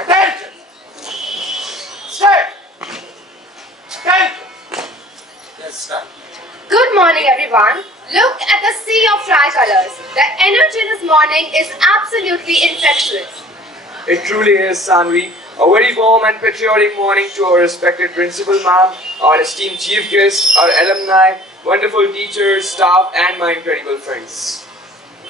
Attention! Start! Attention! Yes, start. Good morning, everyone. Look at the sea of tricolors. The energy this morning is absolutely infectious. It truly is, Sanvi. A very warm and patriotic morning to our respected principal ma'am, our esteemed chief guest, our alumni, wonderful teachers, staff, and my incredible friends.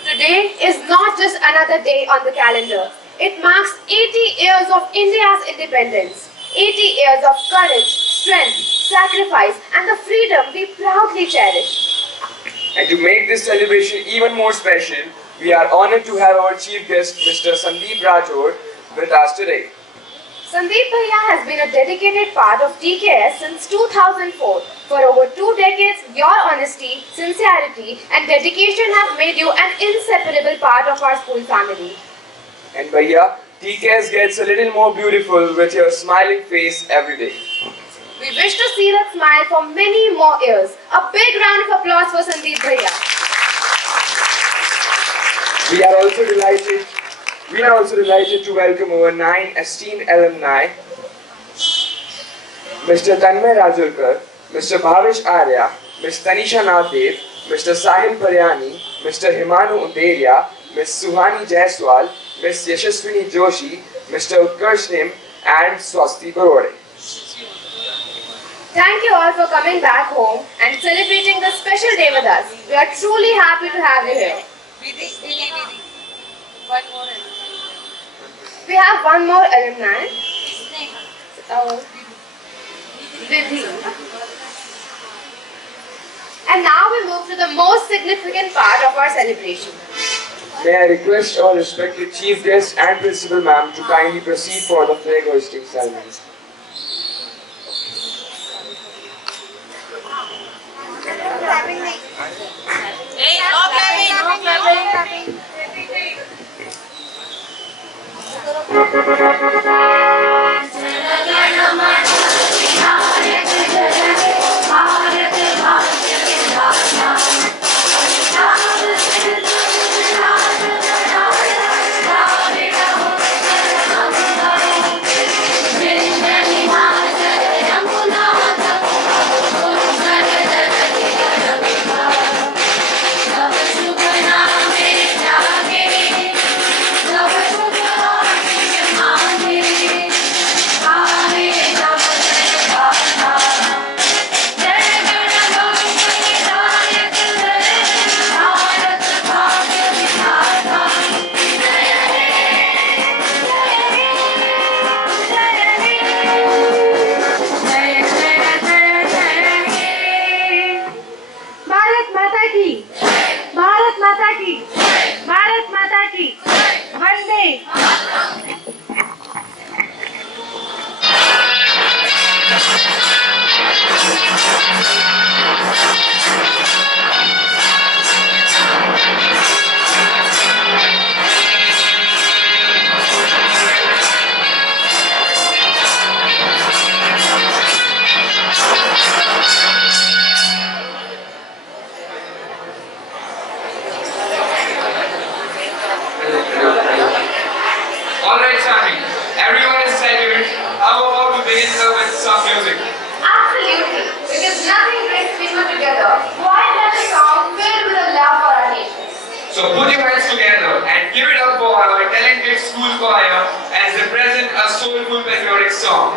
Today is not just another day on the calendar. It marks 80 years of India's independence. 80 years of courage, strength, sacrifice, and the freedom we proudly cherish. And to make this celebration even more special, we are honored to have our chief guest, Mr. Sandeep Rathore, with us today. Sandeep Bhaiya has been a dedicated part of TKS since 2004. For over 2 decades, your honesty, sincerity, and dedication have made you an inseparable part of our school family. And Bhaiya, TKS gets a little more beautiful with your smiling face every day. We wish to see that smile for many more years. A big round of applause for Sandeep Bhaiya. We are also delighted to welcome our 9 esteemed alumni, Mr. Tanmay Rajulkar, Mr. Bhavish Arya, Ms. Tanisha Nadev, Mr. Sahil Paryani, Mr. Himanu Underia, Ms. Suhani Jaiswal, Ms. Yashaswini Joshi, Mr. Utkarsh Nim, and Swasti Barore. Thank you all for coming back home and celebrating this special day with us. We are truly happy to have you here. We have one more alumni. Vidhi. And now we move to the most significant part of our celebration. May I request our respected chief guest and principal ma'am to kindly proceed for the flag hoisting ceremony. Alright, Sami. Everyone is settled. How about we begin with some music? Absolutely. Because nothing brings people together quite like a song filled with a love for our nation. So put your hands together and give it up for our talented school choir as they present a soulful patriotic song.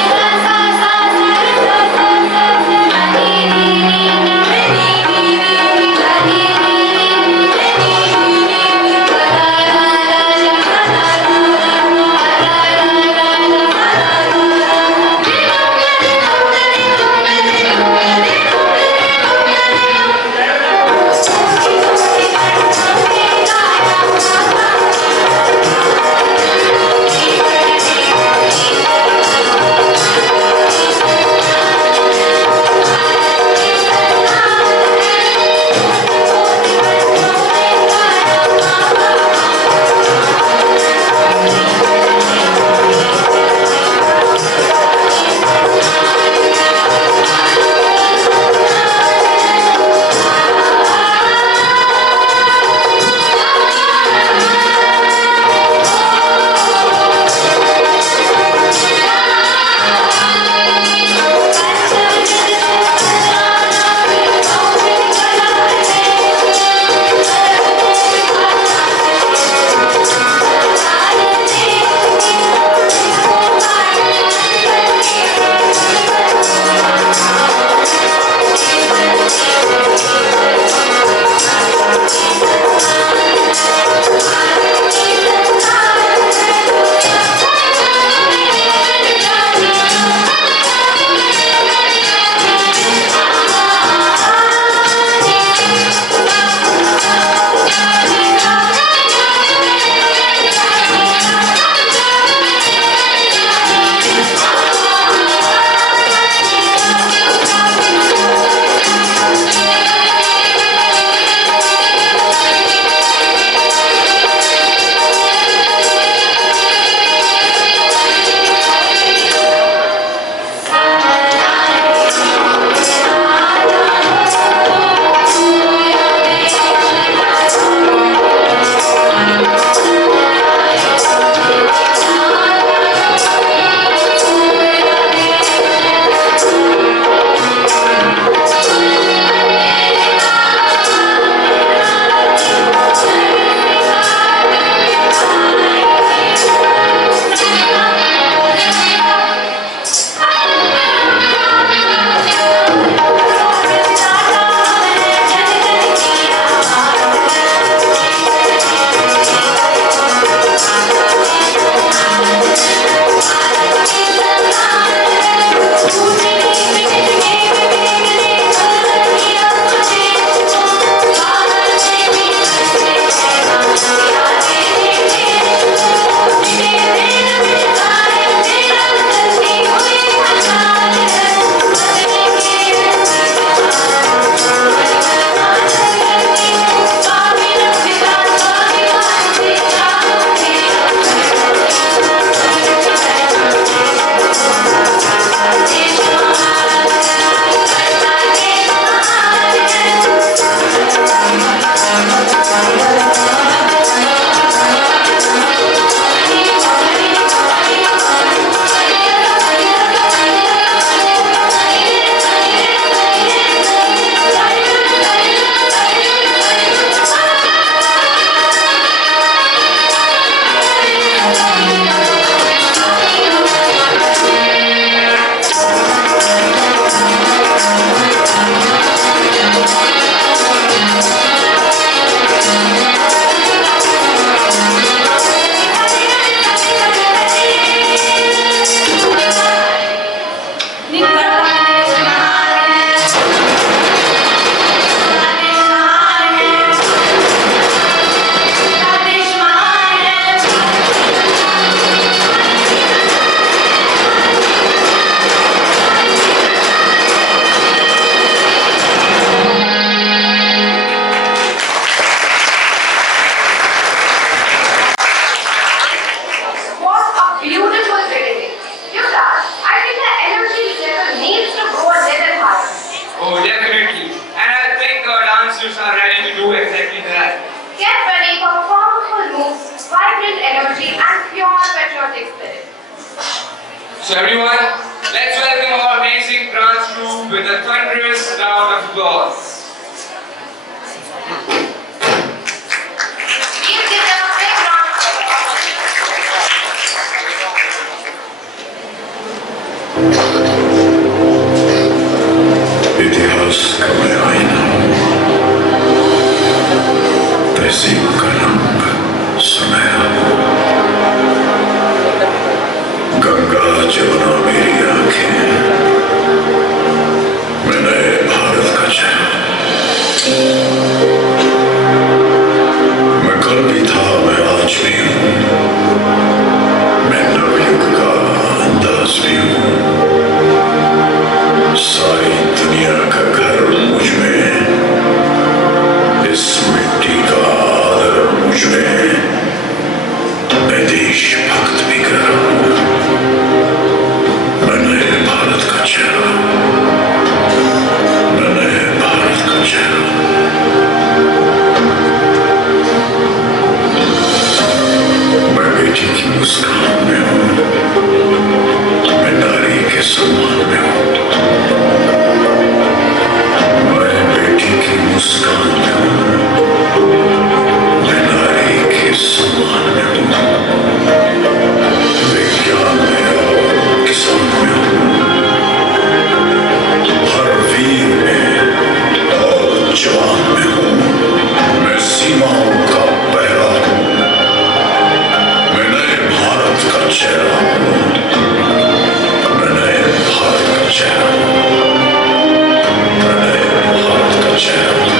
Sa sa sa So everyone, let's welcome our amazing dance group with a thunderous round of applause. Please give them a big round of applause. इतिहास का मैं आईना तहसीब का रंग सुनहरा गंगा जमुना मेरी आंखें मैं नए भारत का चेहरा मैं कल भी था मैं आज भी हूँ मैं नवयुग का अंदाज भी हूँ सारी दुनिया का घर मुझ में इस मिट्टी का आदर मुझ में मैं देशभक्त भी कर रहा हूँ मैं नए भारत का चेहरा मैं नए भारत का चेहरा मैं बेटी की मुस्कान में हूँ मैं नारी के सम्मान में हूँ मैं बेटी की मुस्कान में हूँ मैं नारी के सम्मान में हूँ विज्ञान में और किसान में हूँ हर वीर में और जवान में हूँ मैं सीमाओं का पहरा हूँ मैं नए भारत का चेहरा हूँ मैं नए भारत का चेहरा हूँ मैं नए भारत का चेहरा हूँ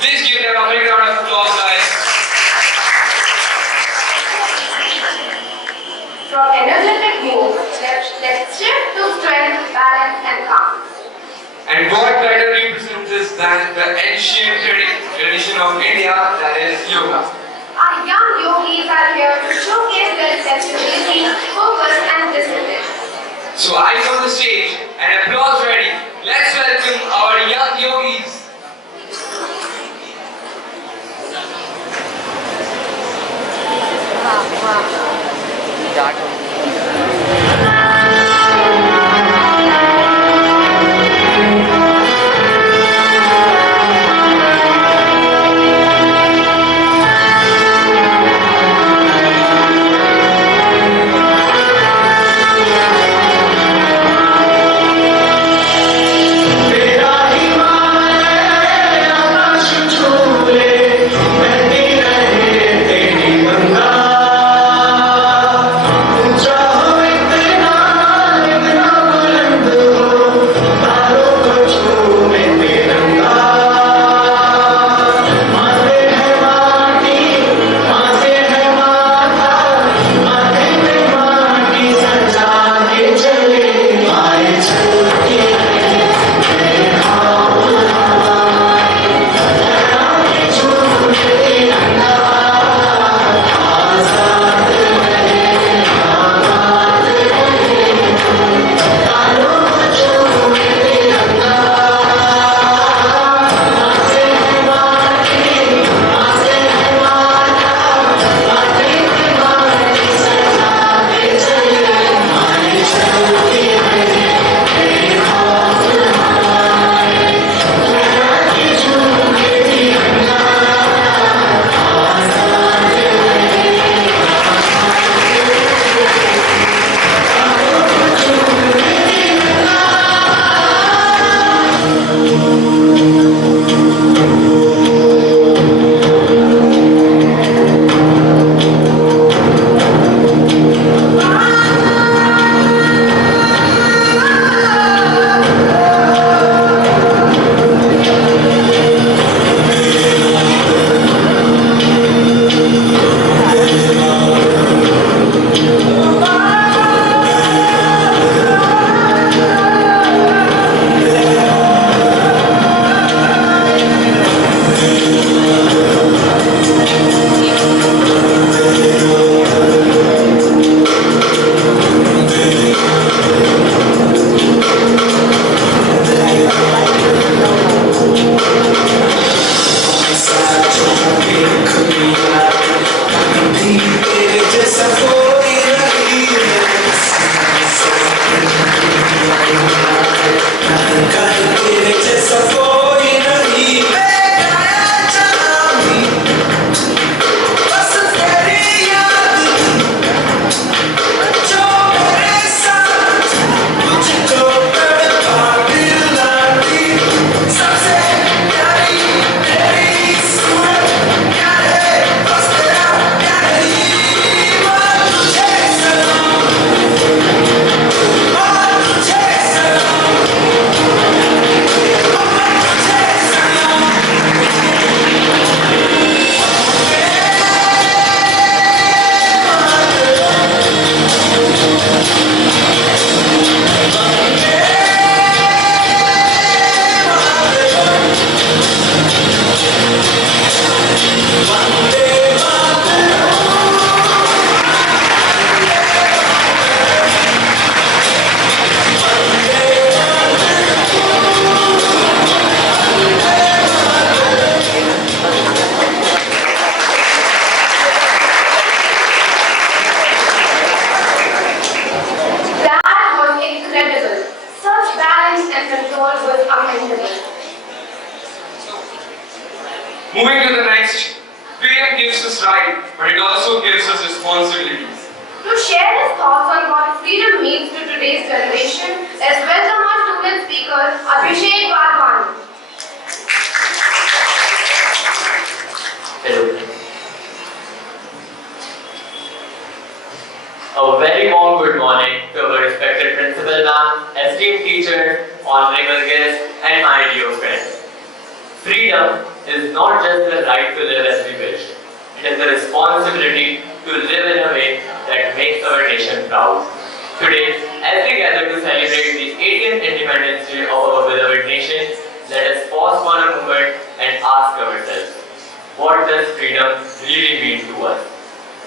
Please give them a big round of applause, guys. From energetic move, let's shift to strength, balance, and calm. And what better represents this than the ancient tradition of India, that is yoga. Our young yogis are here to showcase their flexibility, focus, and discipline. So eyes on the stage and applause ready. Let's welcome our young yogis. Moving to the next, freedom gives us right, but it also gives us responsibilities. To share his thoughts on what freedom means to today's generation, let's welcome our student speaker, Abhishek Wadhwani. Hello. A very warm good morning to our respected principal ma'am, esteemed teachers, honorable guests, and my dear friends. Freedom is not just the right to live as we wish. It is the responsibility to live in a way that makes our nation proud. Today, as we gather to celebrate the 18th Independence Day of our beloved nation, let us pause for a moment and ask ourselves, what does freedom really mean to us?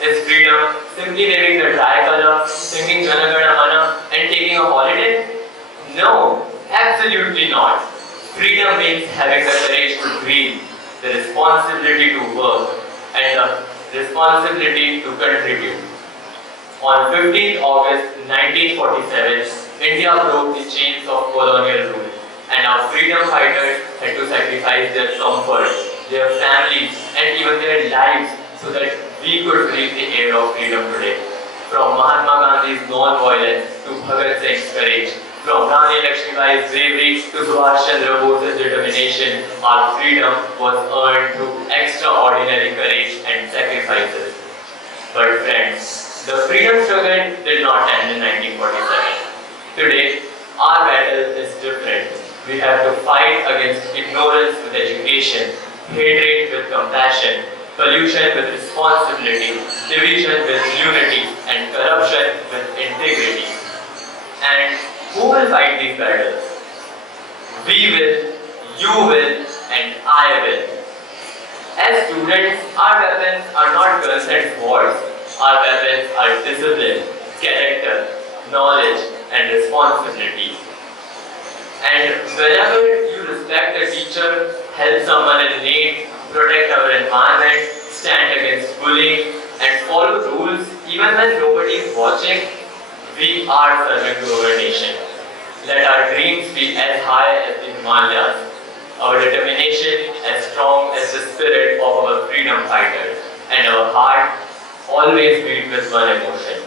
Is freedom simply waving the tricolor, singing Jana Gana Mana and taking a holiday? No, absolutely not. Freedom means having the courage to dream, the responsibility to work, and the responsibility to contribute. On 15th August 1947, India broke the chains of colonial rule, and our freedom fighters had to sacrifice their comfort, their families, and even their lives so that we could breathe the air of freedom today. From Mahatma Gandhi's non-violence to Bhagat Singh's courage, from Rani Lakshmibai's bravery to Subhash Chandra Bose's determination, our freedom was earned through extraordinary courage and sacrifices. But friends, the freedom struggle did not end in 1947. Today, our battle is different. We have to fight against ignorance with education, hatred with compassion, pollution with responsibility, division with unity, and corruption with integrity. And who will fight these battles? We will, you will, and I will. As students, our weapons are not guns and swords. Our weapons are discipline, character, knowledge, and responsibility. And whenever you respect a teacher, help someone in need, protect our environment, stand against bullying, and follow rules even when nobody is watching, we are serving to our nation. Let our dreams be as high as the Himalayas, our determination as strong as the spirit of our freedom fighters, and our heart always beat with one emotion: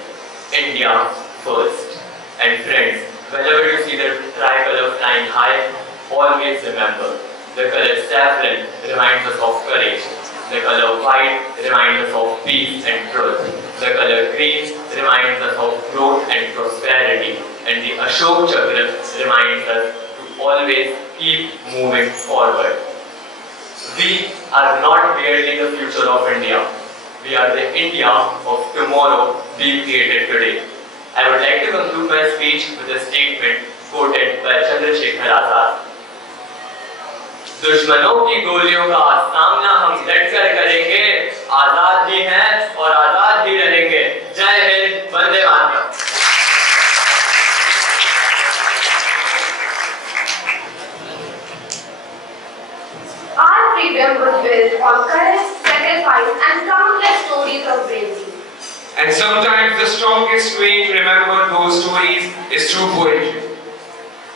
India first. And friends, whenever you see the tricolor flying high, always remember, the color saffron reminds us of courage, the color white reminds us of peace and truth, the color green reminds us of growth and prosperity, and the Ashok Chakra reminds us to always keep moving forward. We are not merely the future of India. We are the India of tomorrow being created today. I would like to conclude my speech with a statement quoted by Chandrasekhar Azad. दुश्मनों की गोलियों का सामना हम डटकर करेंगे, आजाद भी हैं और आजाद भी रहेंगे। जय हिंद, वंदे Mataram. Our freedom was built on courage, sacrifice, and countless stories of bravery. And sometimes the strongest way to remember those stories is through poetry.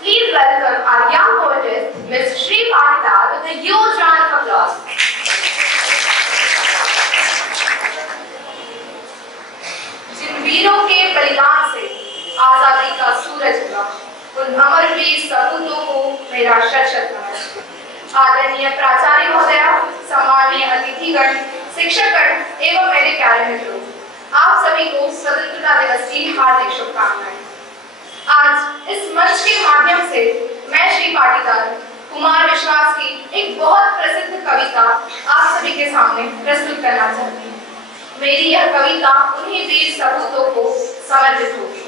Please welcome our young poetess, Ms. Shri Patidar, with a huge round of applause. जिन वीरों के बलिदान से आजादी का सूरज उगा, उन अमर वीर सपूतों को मेरा शत-शत नमन। आदरणीय प्राचार्य महोदय, सम्माननीय अतिथिगण, शिक्षकगण एवं मेरे प्यारे मित्रों, आप सभी को स्वतंत्रता दिवस की हार्दिक शुभकामनाएं। आज इस मंच के माध्यम से मैं श्री पाटीदार कुमार विश्वास की एक बहुत प्रसिद्ध कविता आप सभी के सामने प्रस्तुत करना चाहती हूँ। मेरी यह कविता उन्हीं वीर सपूतों को समर्पित होगी।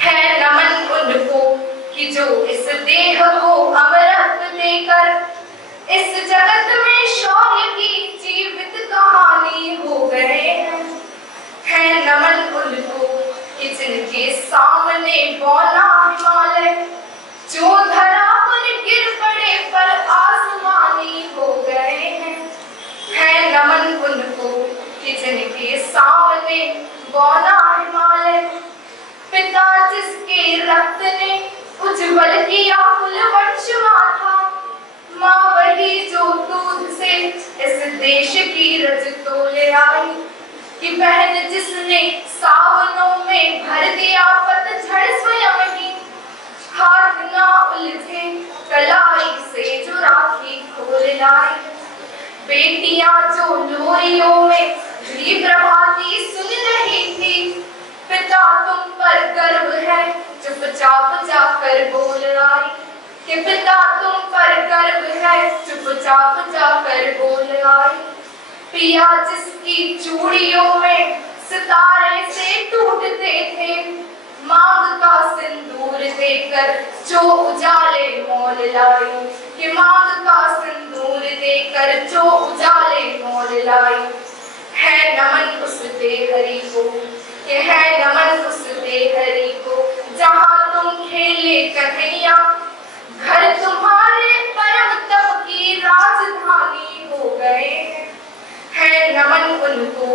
है नमन उनको कि जो इस देह को अमरत्व देकर इस जगत में शौर्य की जीवित कहानी हो गए हैं। है नमन उनको कि जिनके सामने बौना हिमालय जो धरा पर गिर पड़े पर आसमानी हो गए हैं। है नमन उनको कि जिनके सामने बौना हिमालय पिता जिसके रक्त ने उज्जवल किया कुलवंशवा था, माँ वही जो दूध से इस देश की रज तोले आई, कि बहन जिसने सावनों में भर दिया पतझड़ स्वयं ही, हाथ ना उलझे कलाई से जो राखी खोल लाई, बेटियां जो लोरियों में भी प्रभाती सुन रही थी, पिता तुम पर गर्व है चुपचाप जाकर बोल आई, कि पिता तुम पर गर्व है, चुपचाप जाकर बोल आई। पिया जिसकी चूड़ियों में सितारे से टूटते थे, मांग का सिंदूर देकर जो उजाले मोल लाई। कि मांग का सिंदूर देकर जो उजाले मोल लाई। है नमन उस देहरी को, कि है नमन उस देहरी को, जहाँ तुम खेले कन्हैया, घर तुम्हारे परम तप की राजधानी हो गए हैं। है नमन उनको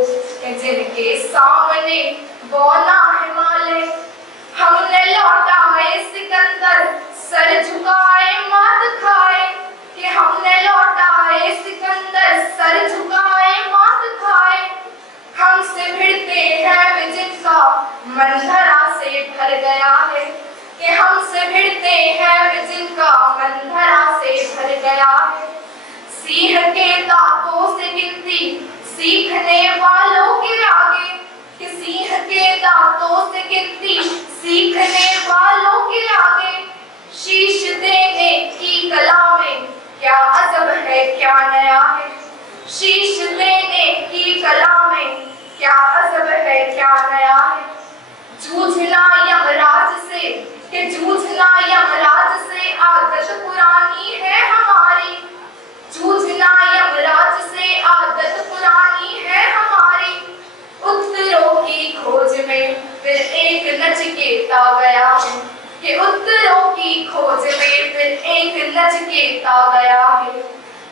जिनके सामने बौना हिमालय, हमने लौटाए सिकंदर सर झुकाए मात खाए। कि हमने लौटाए सिकंदर सर झुकाए मात खाए। हमसे भिड़ते हैं वे जिनका मन धरा से भर गया है। कि हमसे भिड़ते हैं वे जिनका मन धरा से भर गया है। सिंह के दांतों से गिनती सीखने वालों के आगे, कि सिंह के दांतों से गिनती सीखने वालों के आगे, शीश देने की कला में क्या अजब है क्या नया है। शीश देने की कला में क्या अजब है क्या नया है। जूझना यमराज से, कि जूझना यमराज से आदत पुरानी है हमारी। जूझना यमराज से आदत पुरानी है हमारी। उत्तरों की खोज में फिर एक नचिकेता गया है। कि उत्तरों की खोज में फिर एक नचिकेता गया है।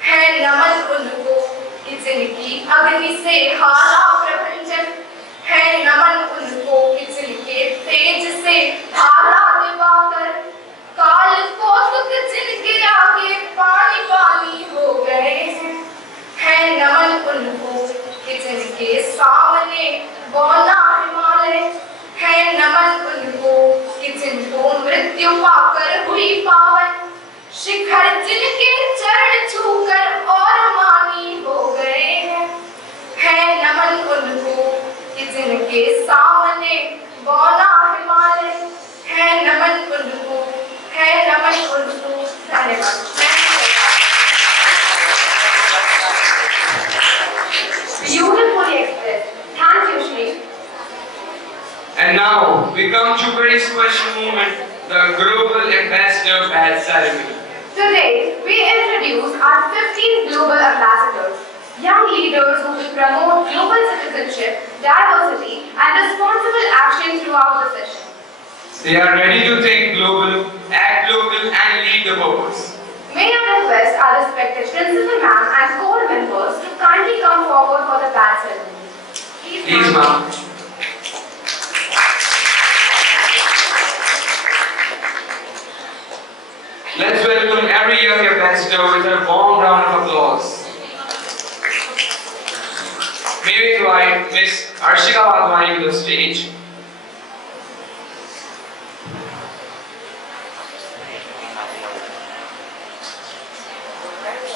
है नमन उनको कि जिनकी अग्नि से हारा प्रभंजन। है नमन उनको कि जिनके तेज से धारा दिवाकर, काल कौतुक जिनके आगे पानी पानी हो गए हैं। है नमन उनको कि जिनके सामने बौना हिमालय। है नमन उनको कि जिनको मृत्यु पाकर हुई पावन, शिखर जिनके चरण छूकर और मानी हो गए हैं। है नमन उनको कि जिनके सामने बौना हिमालय। है नमन उनको, है नमन उनको। धन्यवाद। Beautifully expressed. Thank you, Shri. And now we come to very special moment, the Global Ambassador Badge Ceremony. Today, we introduce our 15 global ambassadors, young leaders who will promote global citizenship, diversity, and responsible action throughout the session. They are ready to think global, act global, and lead the purpose. May I request our respected principal ma'am and core members to kindly come forward for the badge ceremony. Please, ma'am. Let's welcome every young ambassador with a warm round of applause. May we invite Miss Arshika Wadhwani to the stage.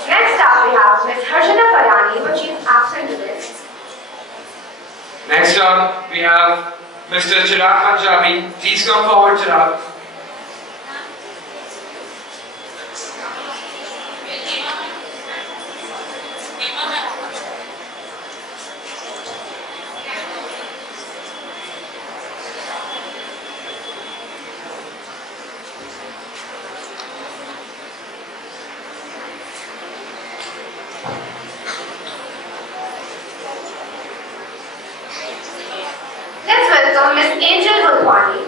Next up, we have Ms. Harshita Parani, but she is absent today. Next up, we have Mr. Chirag Punjabi. Please come forward, Chirag. Let's welcome Ms. Angel Gulwani.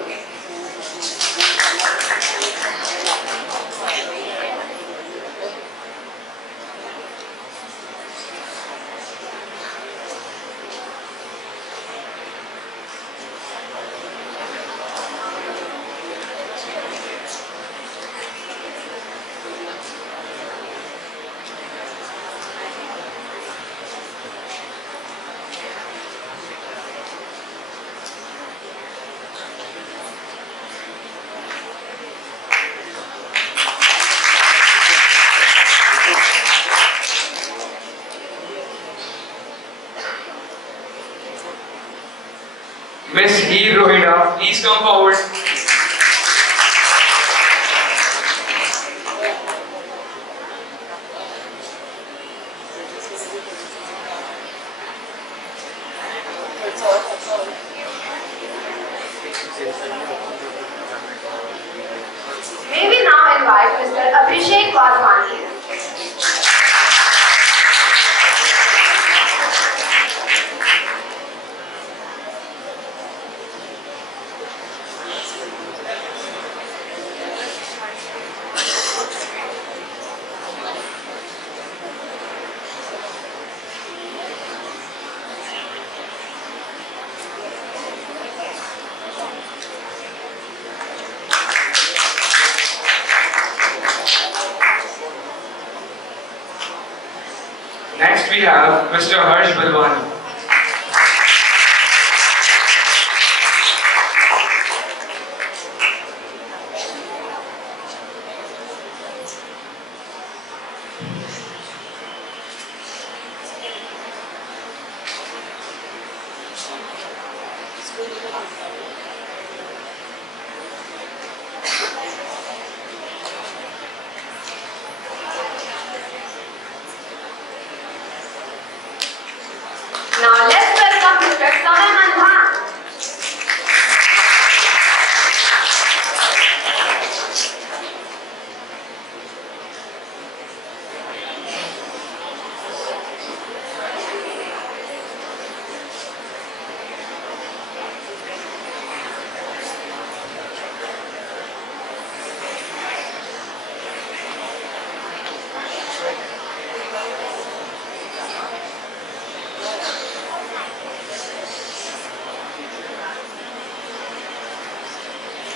Miss Heer Rohida, please come forward. May we now invite Mr. Abhishek Wadhwani. Next we have Mr. Harsh Balwani. Now let's welcome Mr. Samay Manwan.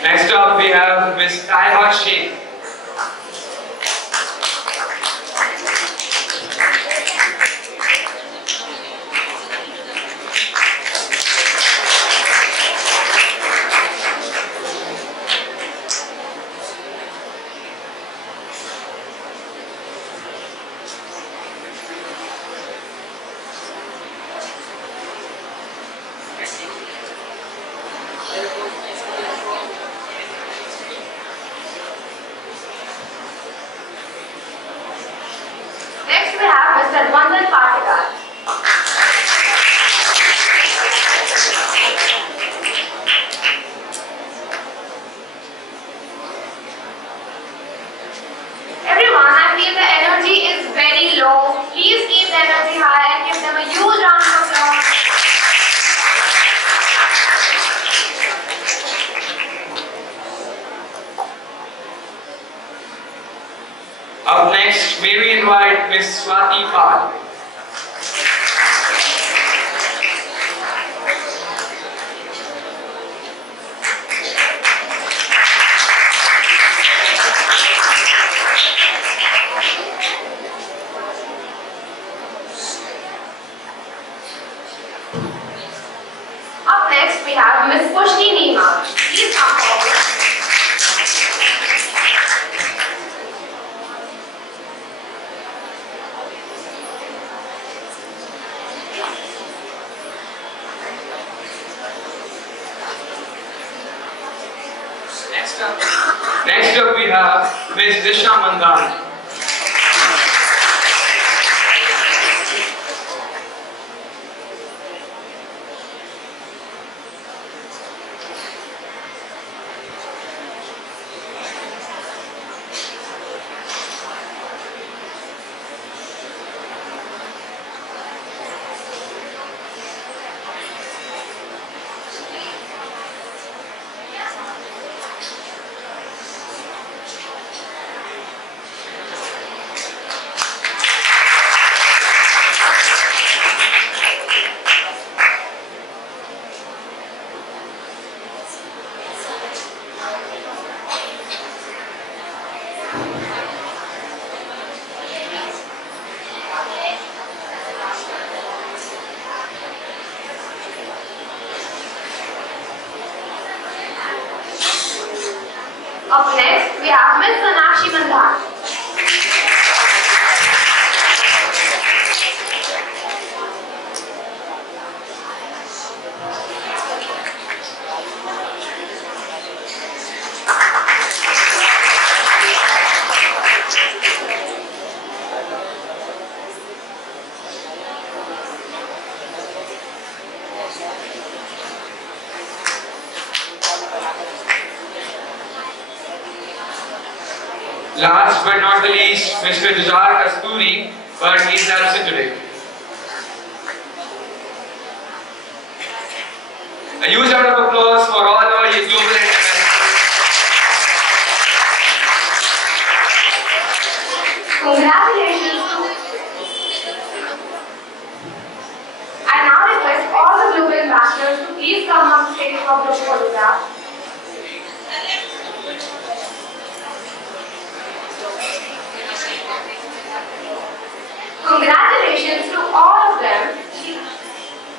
Next up we have Ms. Taiha Sheikh. Next we have Mr. Vandan Patikar. Everyone, I feel the energy is very low. Please keep the energy high and give them a huge round of applause. Up next, may we invite Ms. Swati Pal. Up next we have Ms. Pushni Neema. Please come forward. Next up we have Ms. Disha Mandani. Up next we have Ms. Sanakshi Mandhan. Last but not the least, Mr. Jujar Kasturi, but he is absent today. A huge round of applause for all our global international. Congratulations to... I now request all the global ambassadors to please come on stage for group photograph. Congratulations to all of them.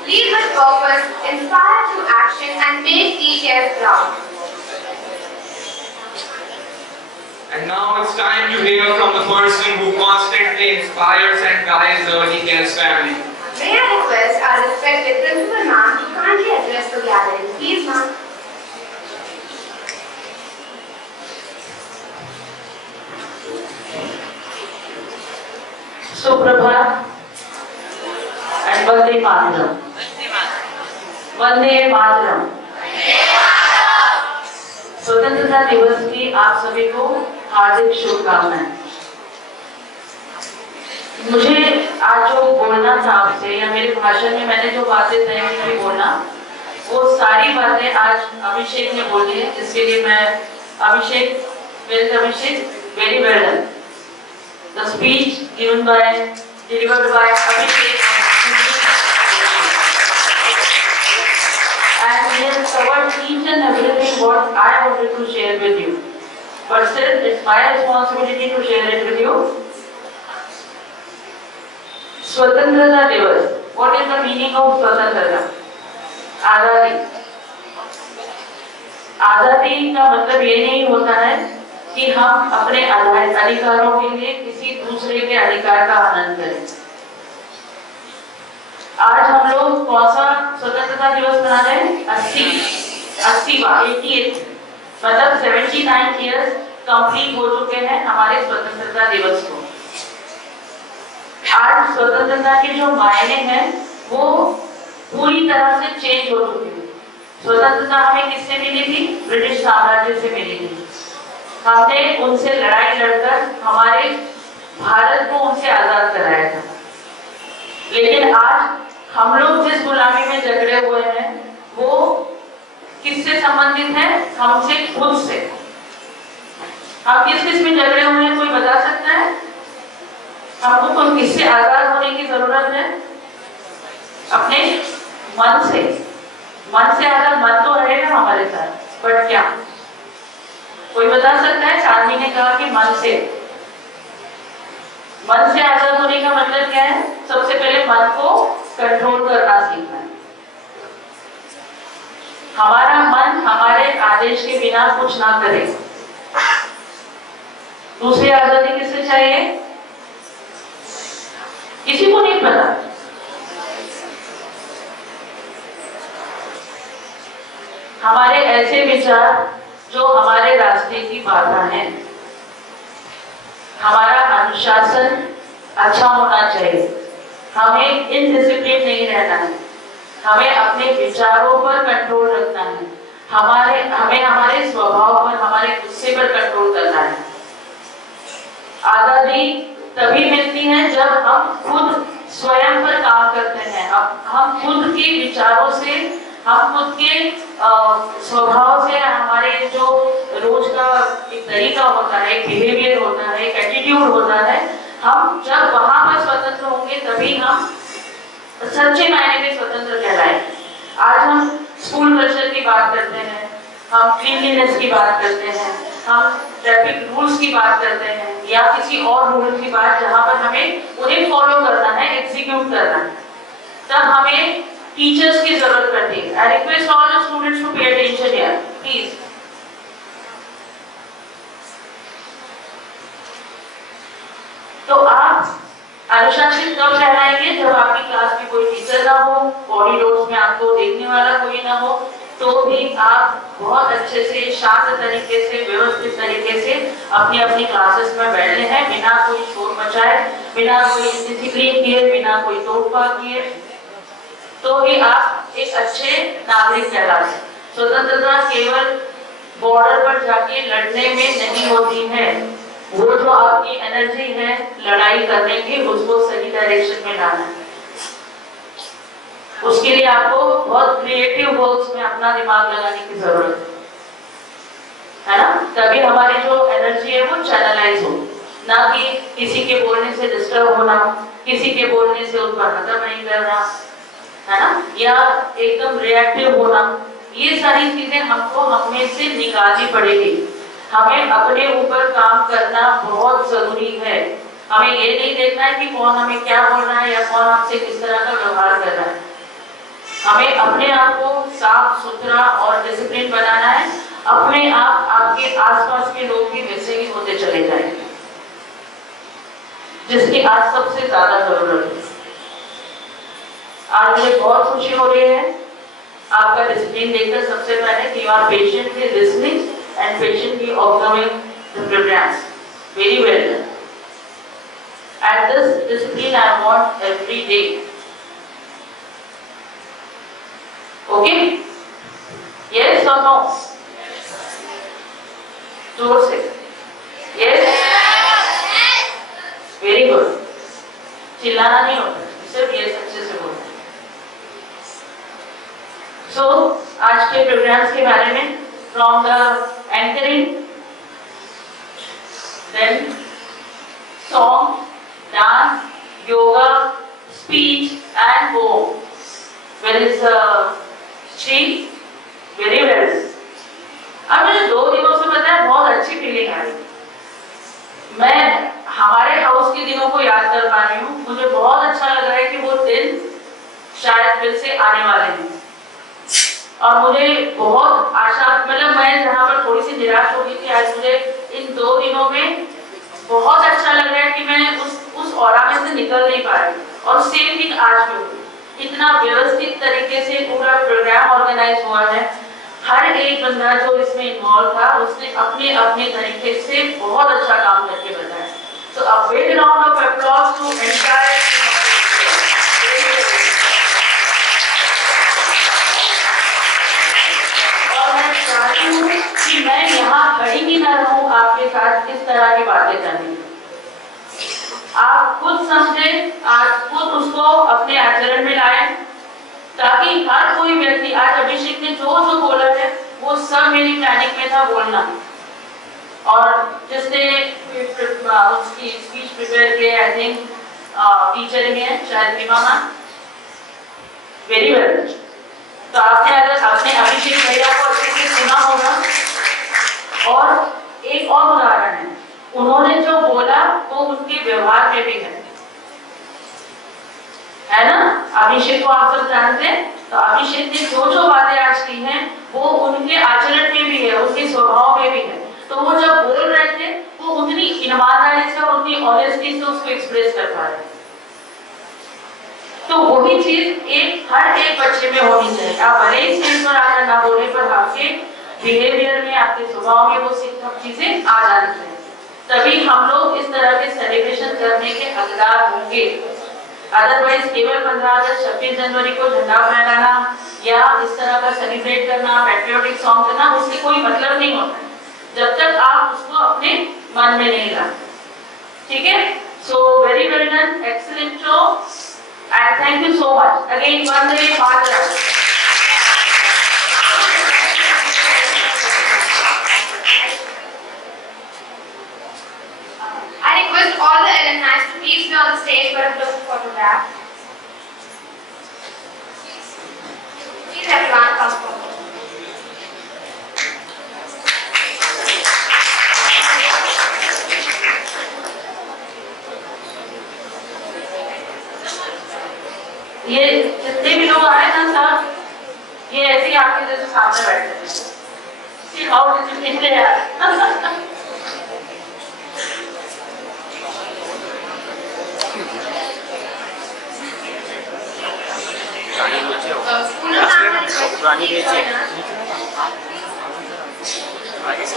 Lead with purpose, inspire to action, and make TKS proud. And now it's time to hear from the person who constantly inspires and guides the TKS family. May I request our respected Principal Ma'am to kindly address the gathering. Please, ma'am. सुप्रभात and वंदे मातरम. वंदे मातरम. स्वतंत्रता दिवस की आप सभी को हार्दिक शुभकामनाएं. मुझे आज जो बोलना था आपसे या मेरे भाषण में मैंने जो बातें तय की थी बोलना, वो सारी बातें आज अभिषेक ने बोली है, जिसके लिए मैं Abhishek very well done. The speech delivered by Abhishek and he has covered each and everything what I wanted to share with you. But still, it's my responsibility to share it with you. Swatantrata Divas. What is the meaning of Swatantrata? आजादी. आजादी का मतलब ये नहीं होता है कि हम अपने अधिकारों के लिए किसी दूसरे के अधिकार का आनंद करें. आज हम लोग कौन सा स्वतंत्रता दिवस मना रहे हैं? 88 मतलब 79 ईयर्स कंप्लीट हो चुके हैं हमारे स्वतंत्रता दिवस को. आज स्वतंत्रता के जो मायने हैं वो पूरी तरह से चेंज हो चुके हैं. स्वतंत्रता हमें किससे मिली थी? ब्रिटिश साम्राज्य से मिली थी. हमने उनसे लड़ाई लड़कर हमारे भारत को उनसे आजाद कराया था. लेकिन आज हम लोग जिस गुलामी में जकड़े हुए हैं वो किससे संबंधित है? हमसे खुद से. हम किस में जकड़े हुए हैं कोई बता सकता है? हमको तो किससे आजाद होने की जरूरत है? अपने मन से. मन से आजाद. मन तो रहेगा हमारे साथ, बट क्या? कोई बता सकता है? चांदनी ने कहा कि मन से. मन से आजाद होने का मतलब क्या है? सबसे पहले मन को कंट्रोल करना सीखना है. हमारा मन हमारे आदेश के बिना कुछ ना करे. दूसरी आजादी किससे चाहिए? किसी को नहीं पता. हमारे ऐसे विचार जो हमारे रास्ते की बाधा है. हमारा अनुशासन अच्छा होना चाहिए. हमें इनडिसिप्लिन नहीं रहना है. हमें अपने विचारों पर कंट्रोल रखना है. हमें हमारे स्वभाव पर, हमारे गुस्से पर कंट्रोल करना है. आजादी तभी मिलती है जब हम खुद स्वयं पर काम करते हैं. हम खुद के विचारों से, हम खुद के स्वभाव से, हमारे जो रोज का एक तरीका होता है, एक बिहेवियर होता है, एक एटीट्यूड होता है, हम जब वहां पर स्वतंत्र होंगे तभी हम सच्चे मायने में स्वतंत्र कहलाएं. आज हम स्कूल कल्चर की बात करते हैं, हम क्लीनलीनेस की बात करते हैं, हम ट्रैफिक रूल्स की बात करते हैं या किसी और रूल की बात जहां पर हमें उन्हें फॉलो करना है, एग्जीक्यूट करना है, तब हमें टीचर्स की जरूरत पड़ती है. I request all the students to pay attention here please. तो आप अनुशासित कब कहलाएंगे? जब आपकी क्लास में कोई टीचर ना हो, कॉरिडोर्स में आपको देखने वाला कोई ना हो, तो भी आप बहुत अच्छे से, शांत तरीके से, व्यवस्थित तरीके से अपनी अपनी क्लासेस में बैठे हैं, बिना कोई शोर मचाए, बिना कोई डिसिप्लिन किए, बिना कोई तोड़फोड़ किए, तो ही आप एक अच्छे नागरिक कहलाते हैं. स्वतंत्रता केवल बॉर्डर पर जाके लड़ने में नहीं होती है, वो जो आपकी एनर्जी है लड़ाई करने की, उसको सही डायरेक्शन में लाना है। उसके लिए आपको बहुत क्रिएटिव वर्क्स में अपना दिमाग लगाने की जरूरत है ना, तभी हमारी जो एनर्जी है वो चैनलाइज हो, ना कि किसी के बोलने से डिस्टर्ब होना, किसी के बोलने से उनका खत्म नहीं करना, है ना, या एकदम रिएक्टिव होना। ये सारी चीजें हमको हमें से निकालनी पड़ेगी। हमें अपने ऊपर काम करना बहुत जरूरी है। हमें ये नहीं देखना है कि कौन हमें क्या बोल रहा है या कौन हमसे किस तरह का व्यवहार कर रहा है। हमें अपने आप को साफ सुथरा और डिसिप्लिन बनाना है। अपने आप आपके आसपास के लोग भी वैसे ही होते चले जाएंगे, जिसकी आज सबसे ज्यादा जरूरत है। आज मुझे बहुत खुशी हो रही है आपका डिसिप्लिन देखकर। सबसे पहले कि you are patiently listening and patiently observing the programs. Very well done. And this discipline I want every day. Okay? Yes or no? जोर से. Yes? Very good. चिल्लाना नहीं होता, सिर्फ ये अच्छे से बोलना। So आज के प्रोग्राम्स के बारे में from the anchoring, then song, dance, yoga, speech and poem. Where is Shri? Very well. अब मुझे 2 दिनों से पता है बहुत अच्छी फीलिंग आ रही। मैं हमारे हाउस के दिनों को याद कर पा रही हूँ। मुझे बहुत अच्छा लग रहा है कि वो दिन शायद फिर से आने वाले हैं। और मुझे बहुत आशा, मतलब मैं जहाँ पर थोड़ी सी निराश हो गई थी, आज मुझे इन 2 दिनों में बहुत अच्छा लग रहा है कि मैं उस ऑरा में से निकल नहीं पा रही। और सेम थिंग आज भी हुई। इतना व्यवस्थित तरीके से पूरा प्रोग्राम ऑर्गेनाइज हुआ है। हर एक बंदा जो इसमें इन्वॉल्व था उसने अपने अपने तरीके से बहुत अच्छा काम करके बताया। So a big round of applause to entire कि मैं यहाँ खड़ी भी ना रहूं आपके साथ इस तरह की बातें करने। आप खुद समझे, आप खुद उसको अपने आचरण में लाए, ताकि हर कोई व्यक्ति, आज अभिषेक ने जो जो बोला है वो सब मेरी प्लानिंग में था बोलना। और जिसने उसकी स्पीच प्रिपेयर किया, आई थिंक टीचर ही है शायद रीमा मैम, वेरी वेल। तो आपने अभिषेक भैया को अच्छे से सुना होगा। और एक और उदाहरण है, उन्होंने जो बोला वो उनके व्यवहार में भी है ना। अभिषेक को आप सब जानते हैं। तो अभिषेक ने जो जो बातें आज की हैं वो उनके आचरण में भी है, उनके स्वभाव में भी है। तो वो जब बोल रहे थे वो उतनी ईमानदारी से और उतनी ऑनेस्टी से उसको एक्सप्रेस कर पा रहे। तो वही चीज हर एक बच्चे में होनी चाहिए। आप भले ही स्टेज पर आकर ना बोले, पर आपके बिहेवियर में, आपके स्वभाव में वो सब चीजें आ जानी चाहिए। तभी हम लोग इस तरह के सेलिब्रेशन करने के हकदार होंगे। अदरवाइज केवल 15 अगस्त 26 जनवरी को झंडा फहराना या इस तरह का सेलिब्रेट करना, पैट्रियोटिक सॉन्ग करना, उससे कोई मतलब नहीं होता जब तक आप उसको अपने मन में नहीं लाते। ठीक है? So very well done, excellent show and thank you so much. Again, Vande Mataram. I request all the alumni to please be on the stage for a group photograph. Please everyone come forward. ये जितने भी लोग आए ना सब, ये ऐसे ही आपके जैसे सामने बैठे हैं। See how disciplined they are. पुरानी बेचे आगे से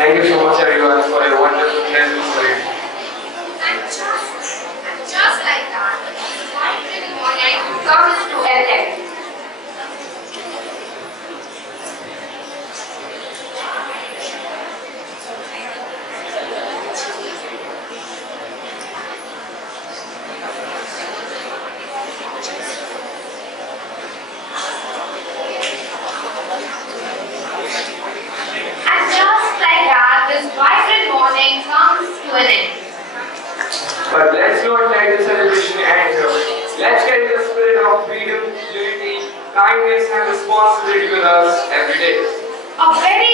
Thank you so much everyone for your wonderful presence today. And just like that, one pretty morning comes to an end. And just like that, this vibrant morning comes to an end. But let's not let the celebration end here. Let's carry the spirit of freedom, unity, kindness and responsibility with us every day. A very